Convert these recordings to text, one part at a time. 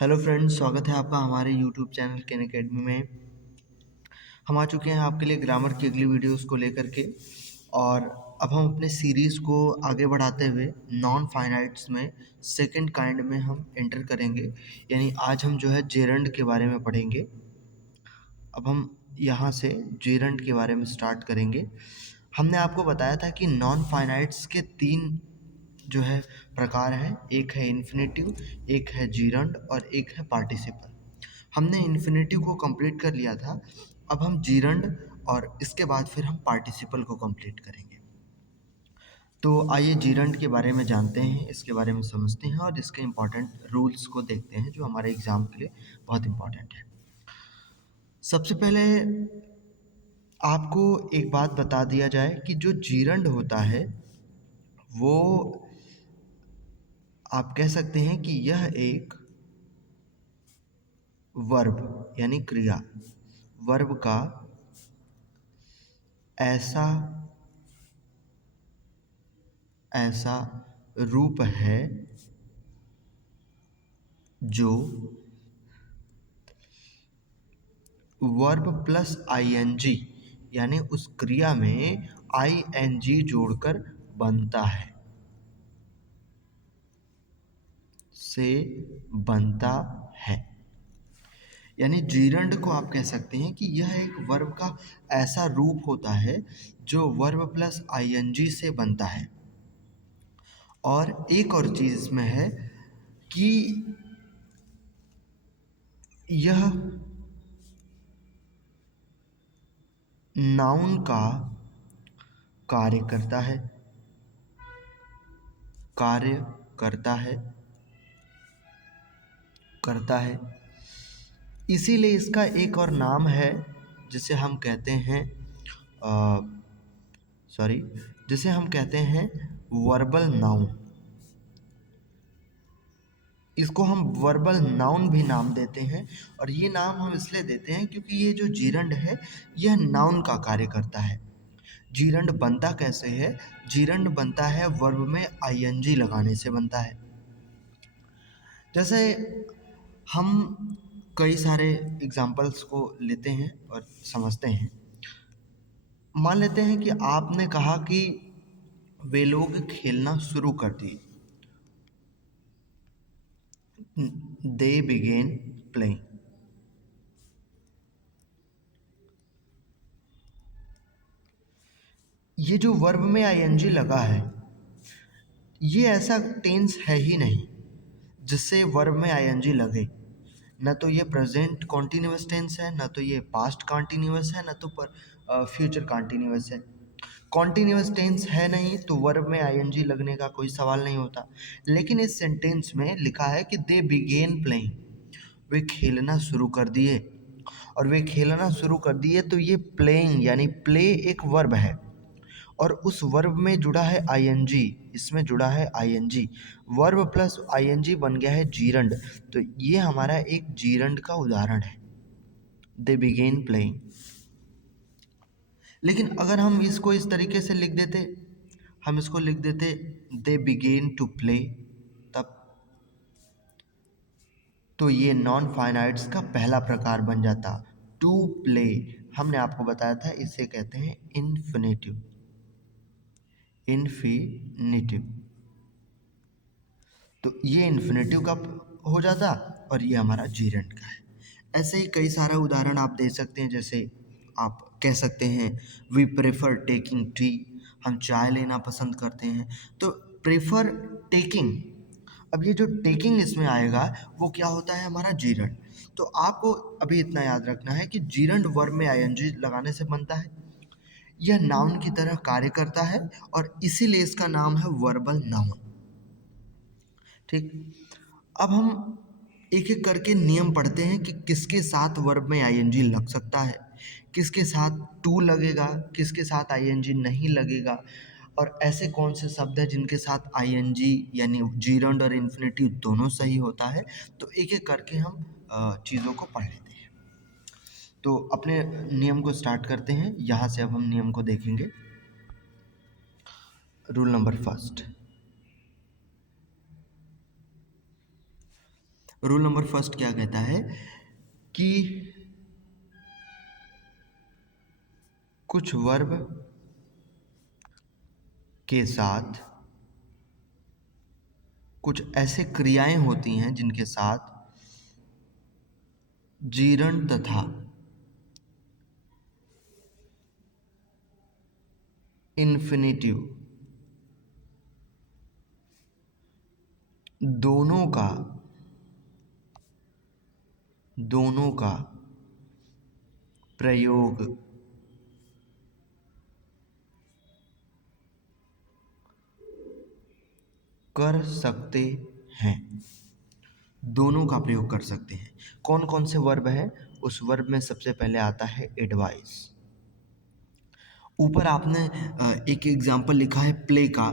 Hello friends, स्वागत है आपका हमारे यूट्यूब चैनल केन अकेडमी में। हम आ चुके हैं आपके लिए ग्रामर की अगली वीडियोस को लेकर के। और अब हम अपने सीरीज़ को आगे बढ़ाते हुए नॉन फाइनाइट्स में सेकंड काइंड में हम एंटर करेंगे। यानी आज हम जो है जेरंड के बारे में पढ़ेंगे। अब हम यहाँ से जेरंड के बारे में स्टार्ट करेंगे। हमने आपको बताया था कि नॉन फाइनाइट्स के तीन जो है प्रकार हैं। एक है इन्फिनेटिव, एक है जीरंड और एक है पार्टिसिपल। हमने इन्फिनेटिव को कंप्लीट कर लिया था। अब हम जीरंड और इसके बाद फिर हम पार्टिसिपल को कंप्लीट करेंगे। तो आइए जीरंड के बारे में जानते हैं, इसके बारे में समझते हैं और इसके इम्पॉर्टेंट रूल्स को देखते हैं जो हमारे एग्ज़ाम के लिए बहुत इम्पॉर्टेंट है। सबसे पहले आपको एक बात बता दिया जाए कि जो जीरंड होता है वो आप कह सकते हैं कि यह एक वर्ब यानी क्रिया, वर्ब का ऐसा ऐसा रूप है जो वर्ब प्लस आईएनजी यानी उस क्रिया में आईएनजी जोड़कर बनता है, से बनता है। यानी जीरंड को आप कह सकते हैं कि यह एक वर्ब का ऐसा रूप होता है जो वर्ब प्लस आईएनजी से बनता है। और एक और चीज इसमें है कि यह नाउन का कार्य करता है, कार्य करता है, करता है। इसीलिए इसका एक और नाम है जिसे हम कहते हैं जिसे हम कहते हैं वर्बल नाउन। इसको हम वर्बल नाउन भी नाम देते हैं और ये नाम हम इसलिए देते हैं क्योंकि ये जो जीरंड है यह नाउन का कार्य करता है। जीरंड बनता कैसे है? जीरंड बनता है वर्ब में आईएनजी लगाने से बनता है। जैसे हम कई सारे एग्जाम्पल्स को लेते हैं और समझते हैं। मान लेते हैं कि आपने कहा कि वे लोग खेलना शुरू कर दिए, दे बिगेन प्लेइंग। ये जो वर्ब में आईएनजी लगा है ये ऐसा टेंस है ही नहीं जिससे वर्ब में आईएनजी लगे। न तो ये प्रेजेंट कॉन्टिन्यूअस टेंस है, न तो ये पास्ट कॉन्टिन्यूअस है, न तो फ्यूचर कॉन्टिन्यूअस है। कॉन्टिन्यूअस टेंस है नहीं तो वर्ब में आईएनजी लगने का कोई सवाल नहीं होता। लेकिन इस सेंटेंस में लिखा है कि दे बिगेन प्लेइंग, वे खेलना शुरू कर दिए। और वे खेलना शुरू कर दिए तो ये प्लेइंग यानी प्ले एक वर्ब है और उस वर्ब में जुड़ा है आईएनजी, इसमें जुड़ा है आईएनजी। वर्ब प्लस आईएनजी बन गया है जीरंड। तो ये हमारा एक जीरंड का उदाहरण है, दे बिगेन प्लेइंग। लेकिन अगर हम इसको इस तरीके से लिख देते, हम इसको लिख देते दे बिगेन टू प्ले, तब तो ये नॉन फाइनाइट्स का पहला प्रकार बन जाता, टू प्ले। हमने आपको बताया था इसे कहते हैं इन्फिनेटिव, इन्फिनेटिव। तो ये इन्फिनेटिव का हो जाता और ये हमारा जीरंड का है। ऐसे ही कई सारे उदाहरण आप दे सकते हैं। जैसे आप कह सकते हैं वी प्रेफर टेकिंग टी, हम चाय लेना पसंद करते हैं। तो प्रेफर टेकिंग, अब ये जो टेकिंग इसमें आएगा वो क्या होता है? हमारा जीरंड। तो आपको अभी इतना याद रखना है कि जीरंड वर्ब में आईएनजी लगाने से बनता है, यह नाउन की तरह कार्य करता है और इसीलिए इसका नाम है वर्बल नाउन। ठीक, अब हम एक एक करके नियम पढ़ते हैं कि किसके साथ वर्ब में आईएनजी लग सकता है, किसके साथ टू लगेगा, किसके साथ आईएनजी नहीं लगेगा, और ऐसे कौन से शब्द हैं जिनके साथ आईएनजी यानी जीरंड और इन्फिनेटिव दोनों सही होता है। तो एक एक करके हम चीज़ों को पढ़ लेते हैं। तो अपने नियम को स्टार्ट करते हैं। यहाँ से अब हम नियम को देखेंगे। Rule number first, rule number first क्या कहता है कि कुछ वर्ब के साथ कुछ ऐसे क्रियाएं होती हैं जिनके साथ जीरण तथा इन्फिनिटिव दोनों का प्रयोग कर सकते हैं। दोनों का प्रयोग कर सकते हैं। कौन कौन से वर्ब हैं? उस वर्ब में सबसे पहले आता है एडवाइस। ऊपर आपने एक एग्जाम्पल लिखा है प्ले का,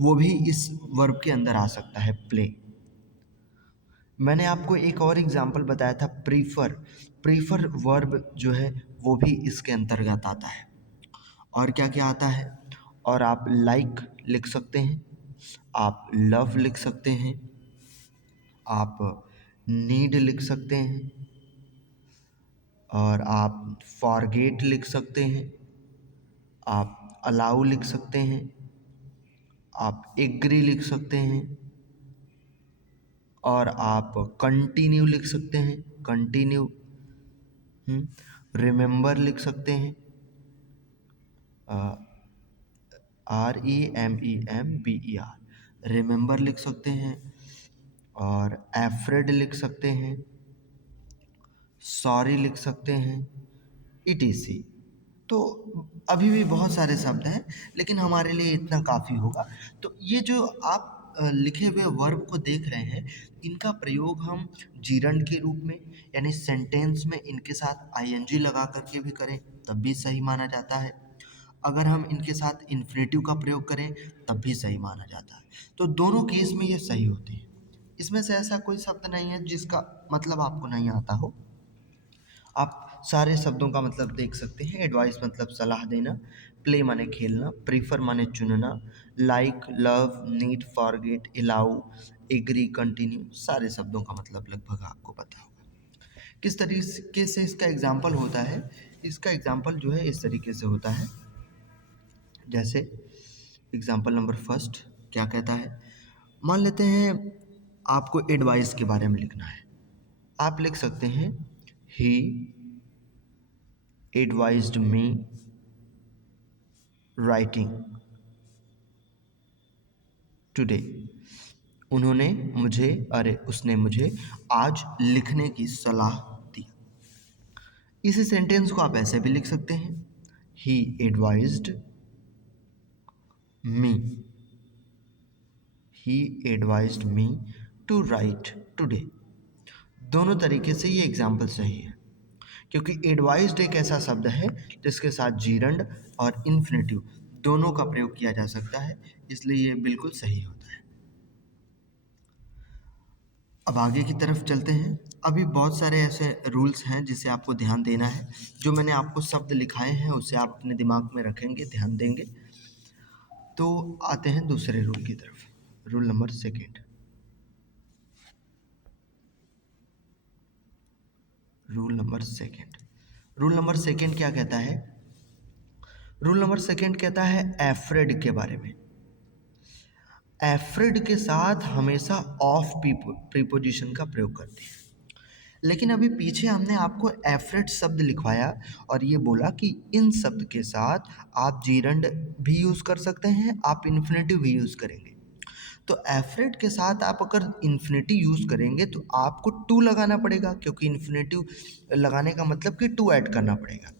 वो भी इस वर्ब के अंदर आ सकता है, प्ले। मैंने आपको एक और एग्जाम्पल बताया था प्रीफर। प्रीफर वर्ब जो है वो भी इसके अंतर्गत आता है। और क्या क्या आता है? और आप लाइक लिख सकते हैं, आप लव लिख सकते हैं, आप नीड लिख सकते हैं, और आप फॉरगेट लिख सकते हैं, आप अलाउ लिख सकते हैं, आप एग्री लिख सकते हैं, और आप कंटिन्यू लिख सकते हैं, कंटिन्यू। रिमेंबर लिख सकते हैं, REMEMBER, रिमेंबर लिख सकते हैं, और एफ्रेड लिख सकते हैं, सॉरी लिख सकते हैं, ETC। तो अभी भी बहुत सारे शब्द हैं, लेकिन हमारे लिए इतना काफ़ी होगा। तो ये जो आप लिखे हुए वर्ब को देख रहे हैं, इनका प्रयोग हम जीरंड के रूप में, यानी सेंटेंस में इनके साथ ING लगा करके भी करें तब भी सही माना जाता है। अगर हम इनके साथ इन्फिनेटिव का प्रयोग करें तब भी सही माना जाता है। तो दोनों केस में ये सही होते हैं। इसमें से ऐसा कोई शब्द नहीं है जिसका मतलब आपको नहीं आता हो। आप सारे शब्दों का मतलब देख सकते हैं। एडवाइस मतलब सलाह देना, प्ले माने खेलना, प्रीफर माने चुनना, like, love, need, forget, allow, agree, continue, सारे शब्दों का मतलब लगभग आपको पता होगा। किस तरीके से इसका एग्जाम्पल होता है? इसका एग्जाम्पल जो है इस तरीके से होता है, जैसे एग्जाम्पल नंबर फर्स्ट क्या कहता है? मान लेते हैं आपको एडवाइस के बारे में लिखना है। आप लिख सकते हैं he advised me writing today. उसने मुझे आज लिखने की सलाह दी। इसी सेंटेंस को आप ऐसे भी लिख सकते हैं, he advised me to write today. दोनों तरीके से ये एग्जाम्पल सही है, क्योंकि एडवाइज्ड एक ऐसा शब्द है जिसके साथ जीरंड और इन्फिनेटिव दोनों का प्रयोग किया जा सकता है, इसलिए ये बिल्कुल सही होता है। अब आगे की तरफ चलते हैं। अभी बहुत सारे ऐसे रूल्स हैं जिसे आपको ध्यान देना है। जो मैंने आपको शब्द लिखाए हैं उसे आप अपने दिमाग में रखेंगे, ध्यान देंगे। तो आते हैं दूसरे रूल की तरफ, rule number second. Rule number second क्या कहता है? रूल नंबर सेकेंड कहता है एफ्रेड के बारे में। एफ्रेड के साथ हमेशा ऑफ प्रीपोजिशन का प्रयोग करते हैं। लेकिन अभी पीछे हमने आपको एफ्रेड शब्द लिखवाया और ये बोला कि इन शब्द के साथ आप जीरंड भी यूज़ कर सकते हैं, आप इन्फिनेटिव भी यूज़ करेंगे। तो एफ्रेड के साथ आप अगर इन्फिनेटिव यूज़ करेंगे तो आपको टू लगाना पड़ेगा, क्योंकि इन्फिनेटिव लगाने का मतलब कि टू ऐड करना पड़ेगा।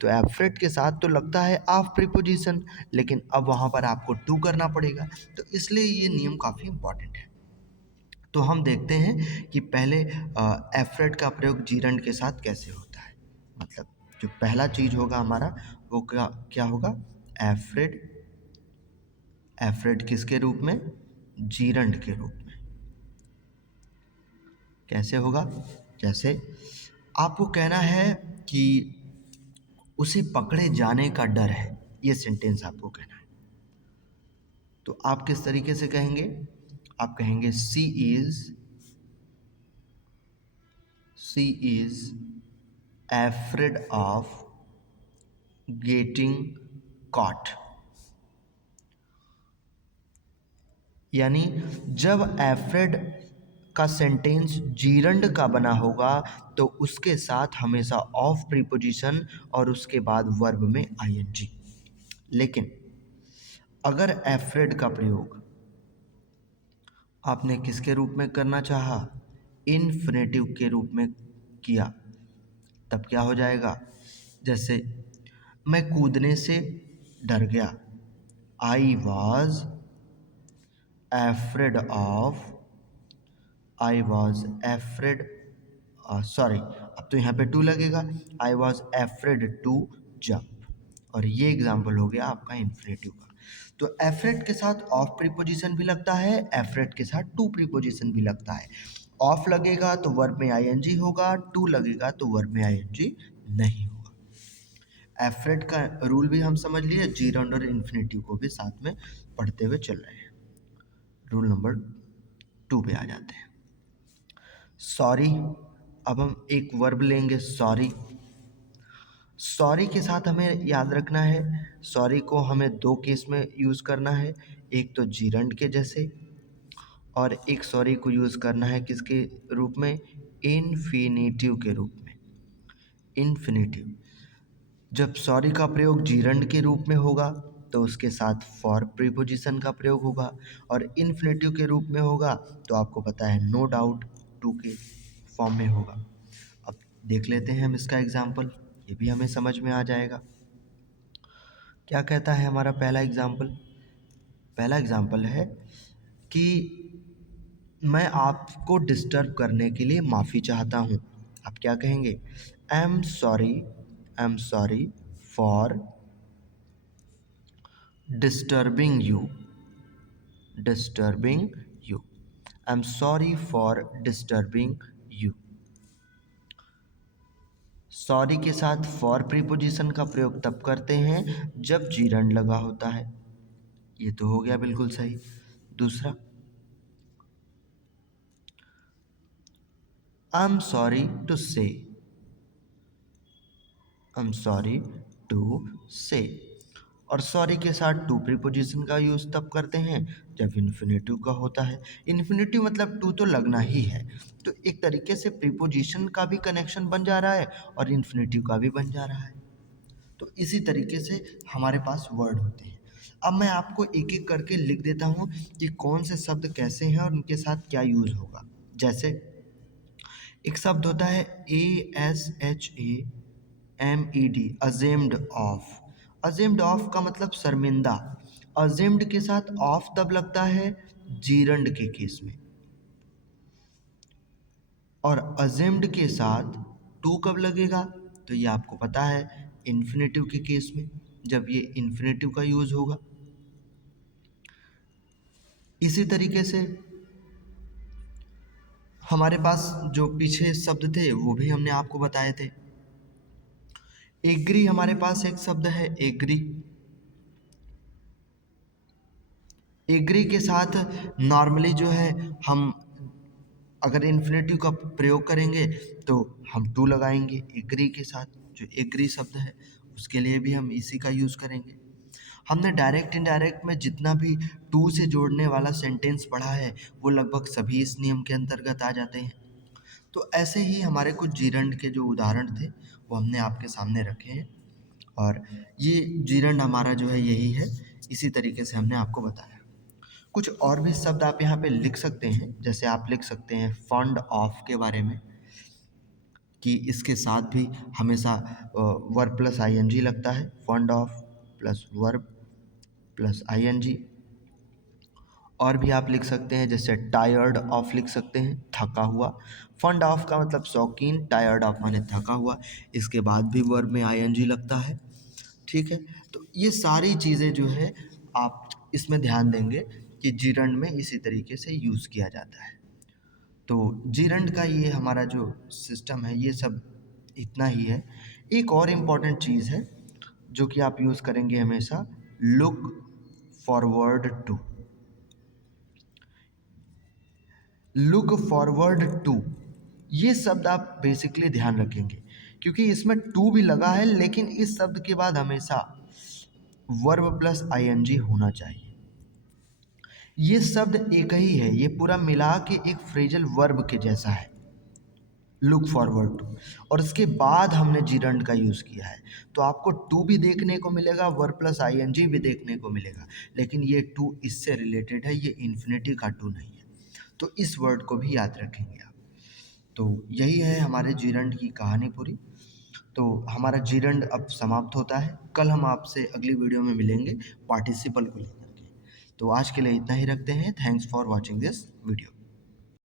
तो एफ्रेड के साथ तो लगता है ऑफ प्रीपोजिशन, लेकिन अब वहाँ पर आपको टू करना पड़ेगा। तो इसलिए ये नियम काफ़ी इम्पॉर्टेंट है। तो हम देखते हैं कि पहले एफ्रेड का प्रयोग जीरंड के साथ कैसे होता है। मतलब जो पहला चीज़ होगा हमारा वो क्या होगा? एफ्रेड। एफ्रेड किसके रूप में? जीरंड के रूप में। कैसे होगा? जैसे आपको कहना है कि उसे पकड़े जाने का डर है, ये सेंटेंस आपको कहना है। तो आप किस तरीके से कहेंगे? आप कहेंगे she is she is afraid of getting caught। यानी जब एफ्रेड का सेंटेंस जीरंड का बना होगा तो उसके साथ हमेशा ऑफ प्रीपोजिशन और उसके बाद वर्ब में आईएनजी। लेकिन अगर एफ्रेड का प्रयोग आपने किसके रूप में करना चाहा, इन्फिनेटिव के रूप में किया, तब क्या हो जाएगा? जैसे मैं कूदने से डर गया, I was afraid of, I was afraid, sorry अब तो यहाँ पे टू लगेगा, I was afraid to jump. और ये एग्जाम्पल हो गया आपका इन्फिनेटिव का। तो एफ्रेड के साथ ऑफ प्रीपोजिशन भी लगता है, एफ्रेड के साथ टू प्रीपोजिशन भी लगता है। ऑफ लगेगा तो वर्ब में आईएनजी होगा, टू लगेगा तो वर्ब में आईएनजी नहीं होगा। एफ्रेड का रूल भी हम समझ लिए, जीरंड और इन्फिनेटिव को भी साथ में पढ़ते हुए चल रहे हैं। रूल नंबर 2 पे आ जाते हैं। सॉरी, अब हम एक वर्ब लेंगे सॉरी। सॉरी के साथ हमें याद रखना है, सॉरी को हमें दो केस में यूज़ करना है, एक तो जीरंड के जैसे, और एक सॉरी को यूज़ करना है किसके रूप में, इन्फिनेटिव के रूप में। इन्फिनेटिव जब सॉरी का प्रयोग जीरंड के रूप में होगा तो उसके साथ फॉर प्रीपोजिशन का प्रयोग होगा, और इन्फिनेटिव के रूप में होगा तो आपको पता है नो डाउट टू के फॉर्म में होगा। अब देख लेते हैं हम इसका एग्जाम्पल, ये भी हमें समझ में आ जाएगा। क्या कहता है हमारा पहला एग्जाम्पल? पहला एग्जाम्पल है कि मैं आपको डिस्टर्ब करने के लिए माफ़ी चाहता हूँ। आप क्या कहेंगे? I am sorry for disturbing you, disturbing you, I'm sorry for disturbing you। Sorry के साथ फॉर प्रीपोजिशन का प्रयोग तब करते हैं जब जीरंड लगा होता है। ये तो हो गया बिल्कुल सही। दूसरा, आई एम सॉरी टू से, आई एम सॉरी टू से, और सॉरी के साथ टू प्रीपोजिशन का यूज़ तब करते हैं जब इन्फिनेटिव का होता है। इन्फिनेटिव मतलब टू तो लगना ही है, तो एक तरीके से प्रीपोजिशन का भी कनेक्शन बन जा रहा है और इन्फिनेटिव का भी बन जा रहा है। तो इसी तरीके से हमारे पास वर्ड होते हैं। अब मैं आपको एक एक करके लिख देता हूँ कि कौन से शब्द कैसे हैं और उनके साथ क्या यूज़ होगा। जैसे एक शब्द होता है ASHAMED, अजेम्ड ऑफ। अजेम्ड ऑफ का मतलब शर्मिंदा। अजेम्ड के साथ ऑफ तब लगता है जीरंड के केस में, और अजेम्ड के साथ टू कब लगेगा तो ये आपको पता है इन्फिनेटिव के केस में, जब ये इन्फिनेटिव का यूज़ होगा। इसी तरीके से हमारे पास जो पीछे शब्द थे वो भी हमने आपको बताए थे। एग्री हमारे पास एक शब्द है, एग्री। एग्री के साथ नॉर्मली जो है हम अगर इन्फिनेटिव का प्रयोग करेंगे तो हम टू लगाएंगे। एग्री के साथ जो एग्री शब्द है उसके लिए भी हम इसी का यूज़ करेंगे। हमने डायरेक्ट इनडायरेक्ट में जितना भी टू से जोड़ने वाला सेंटेंस पढ़ा है वो लगभग सभी इस नियम के अंतर्गत आ जाते हैं। तो ऐसे ही हमारे कुछ जीरंड के जो उदाहरण थे वो हमने आपके सामने रखे हैं, और ये जीरंड हमारा जो है यही है, इसी तरीके से हमने आपको बताया। कुछ और भी शब्द आप यहाँ पे लिख सकते हैं, जैसे आप लिख सकते हैं फंड ऑफ के बारे में, कि इसके साथ भी हमेशा वर्ब प्लस आईएनजी लगता है, fond of plus verb plus ING. और भी आप लिख सकते हैं, जैसे टायर्ड ऑफ लिख सकते हैं, थका हुआ। फंड ऑफ का मतलब शौकीन, टायर्ड ऑफ माने थका हुआ, इसके बाद भी वर्ब में आईएनजी लगता है। ठीक है, तो ये सारी चीज़ें जो है आप इसमें ध्यान देंगे कि जीरंड में इसी तरीके से यूज़ किया जाता है। तो जीरंड का ये हमारा जो सिस्टम है ये सब इतना ही है। एक और इम्पॉर्टेंट चीज़ है जो कि आप यूज़ करेंगे हमेशा, look forward to. Look forward to ये शब्द आप बेसिकली ध्यान रखेंगे, क्योंकि इसमें टू भी लगा है, लेकिन इस शब्द के बाद हमेशा वर्ब प्लस आईएनजी होना चाहिए। ये शब्द एक ही है, ये पूरा मिला के एक फ्रेजल वर्ब के जैसा है, लुक फॉरवर्ड टू, और उसके बाद हमने जीरंड का यूज़ किया है। तो आपको टू भी देखने को मिलेगा, वर्ब प्लस आईएनजी भी देखने को मिलेगा, लेकिन ये टू इससे रिलेटेड है, ये इन्फिनिटी का टू नहीं है। तो इस वर्ड को भी याद रखेंगे आप। तो यही है हमारे जीरंड की कहानी पूरी। तो हमारा जीरंड अब समाप्त होता है। कल हम आपसे अगली वीडियो में मिलेंगे पार्टिसिपल को लेकर के। तो आज के लिए इतना ही रखते हैं। Thanks for watching this video.